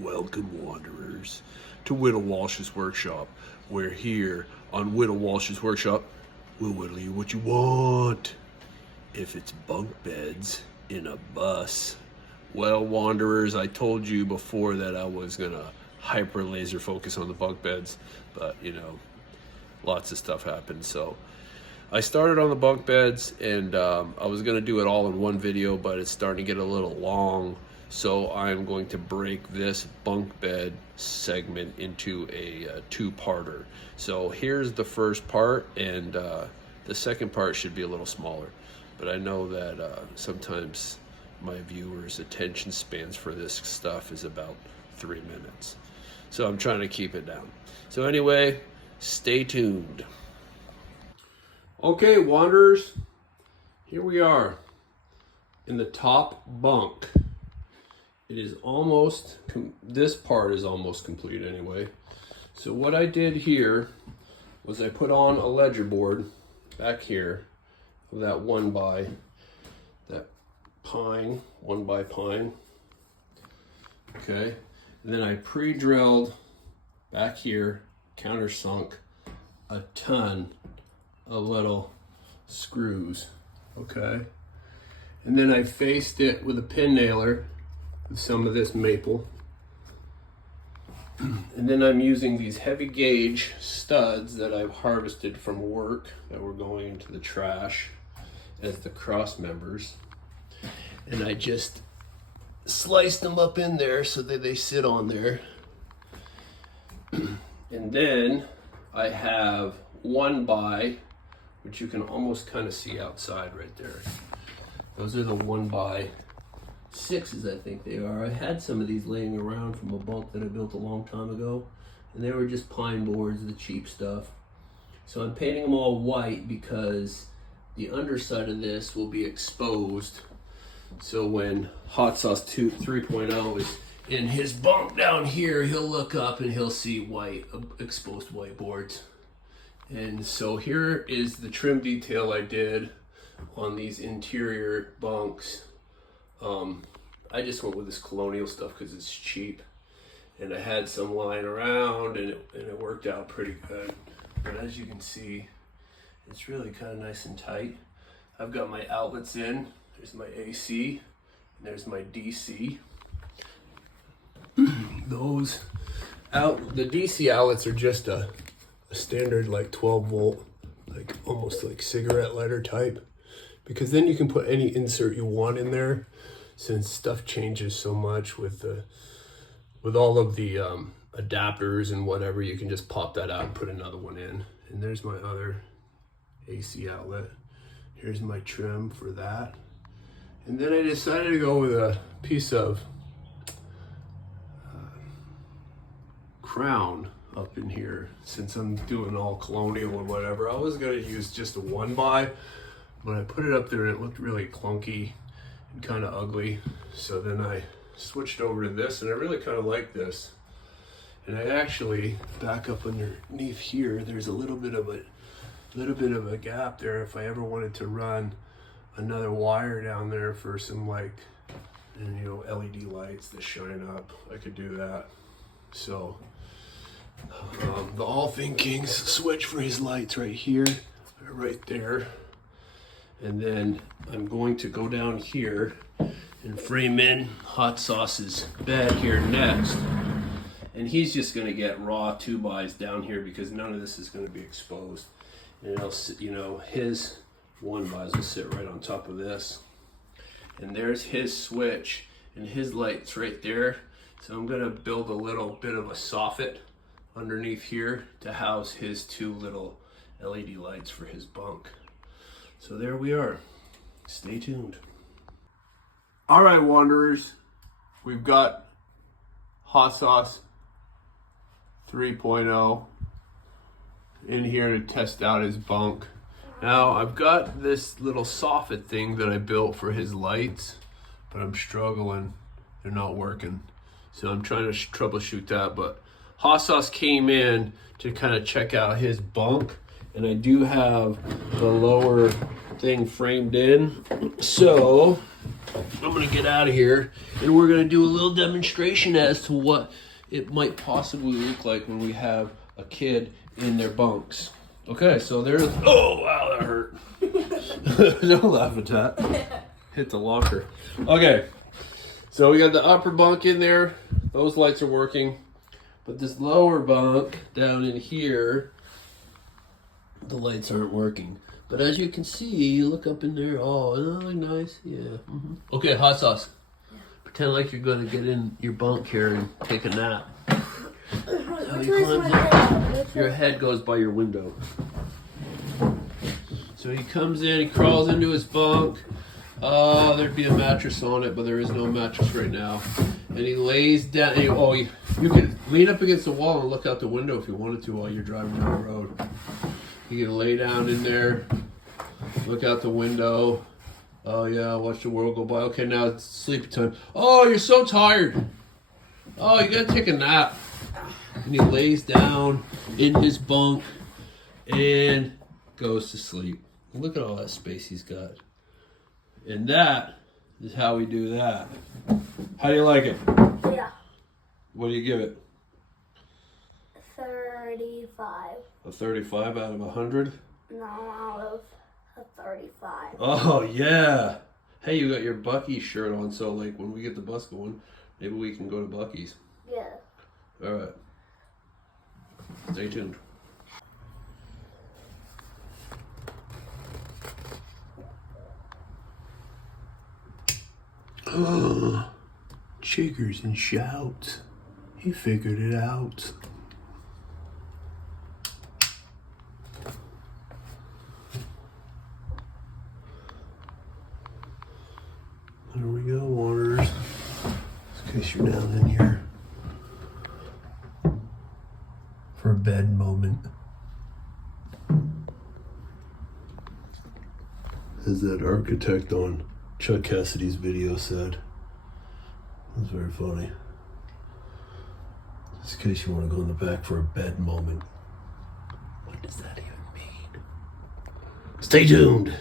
Welcome, wanderers, to Whittle Walsh's workshop. We're here on Whittle Walsh's workshop. We'll whittle you what you want. If it's bunk beds in a bus. Well, wanderers, I told you before that I was gonna hyper laser focus on the bunk beds, but you know, lots of stuff happened. So I started on the bunk beds, and I was gonna do it all in one video, but it's starting to get a little long. So I'm going to break this bunk bed segment into a two-parter. So here's the first part, and the second part should be a little smaller. But I know that sometimes my viewers' attention spans for this stuff is about 3 minutes. So I'm trying to keep it down. So anyway, stay tuned. Okay, wanderers, here we are in the top bunk. It is almost, this part is almost complete anyway. So what I did here was I put on a ledger board back here of that that pine, 1x pine. Okay, and then I pre-drilled back here, countersunk, a ton of little screws. Okay, and then I faced it with a pin nailer with some of this maple, and then I'm using these heavy gauge studs that I've harvested from work that were going into the trash as the cross members, and I just sliced them up in there so that they sit on there. And then I have 1x, which you can almost kind of see outside right there. Those are the 1x6s, I think they are. I had some of these laying around from a bunk that I built a long time ago, and they were just pine boards, the cheap stuff. So I'm painting them all white because the underside of this will be exposed. So when Hot Sauce 3.0 is in his bunk down here, he'll look up and he'll see white, exposed white boards. And so here is the trim detail I did on these interior bunks. I just went with this colonial stuff because it's cheap, and I had some lying around, and it worked out pretty good. But as you can see, it's really kind of nice and tight. I've got my outlets in. There's my AC, and there's my DC. The DC outlets are just a standard like 12 volt, like almost like cigarette lighter type, because then you can put any insert you want in there, since stuff changes so much with all of the adapters and whatever. You can just pop that out and put another one in. And there's my other AC outlet. Here's my trim for that. And then I decided to go with a piece of crown up in here, since I'm doing all colonial and whatever. I was gonna use just a 1x, but I put it up there and it looked really clunky and kind of ugly. So then I switched over to this, and I really kind of like this. And I actually, back up underneath here, there's a little bit of a gap there if I ever wanted to run another wire down there for some LED lights that shine up. I could do that. So the All Thinking's switch for his lights right here, right there. And then I'm going to go down here and frame in Hot Sauce's bed here next. And he's just gonna get raw 2x's down here because none of this is gonna be exposed. And it'll sit, his 1x's will sit right on top of this. And there's his switch and his lights right there. So I'm gonna build a little bit of a soffit underneath here to house his 2 little LED lights for his bunk. So there we are. Stay tuned. All right, wanderers, we've got Hot Sauce 3.0 in here to test out his bunk. Now I've got this little soffit thing that I built for his lights, but I'm struggling. They're not working. So I'm trying to troubleshoot that, but Hot Sauce came in to kind of check out his bunk, and I do have the lower thing framed in. So I'm gonna get out of here and we're gonna do a little demonstration as to what it might possibly look like when we have a kid in their bunks. Okay, so there's, oh wow, that hurt. Don't laugh at that. Hit the locker. Okay, so we got the upper bunk in there. Those lights are working. But this lower bunk down in here, the lights aren't working. But as you can see, you look up in there. Oh, nice. Yeah. Mm-hmm. Okay, hot sauce. Yeah. Pretend like you're going to get in your bunk here and take a nap. Your head goes by your window. So he comes in, he crawls into his bunk. There'd be a mattress on it, but there is no mattress right now. And he lays down. And you can lean up against the wall and look out the window if you wanted to while you're driving down the road. You can lay down in there, look out the window. Oh yeah, watch the world go by. Okay, now it's sleepy time. Oh, you're so tired. Oh, you gotta take a nap. And he lays down in his bunk and goes to sleep. Look at all that space he's got. And that is how we do that. How do you like it? Yeah. What do you give it? 35. A 35 out of 100? No, out of a 35. Oh, yeah. Hey, you got your Buc-ee's shirt on, so like when we get the bus going, maybe we can go to Buc-ee's. Yeah. All right. Stay tuned. Chiggers and shouts. He figured it out. There we go, Waters. In case you're down in here for a bed moment. As that architect on Chuck Cassidy's video said. That's very funny. Just in case you want to go in the back for a bed moment. What does that even mean? Stay tuned.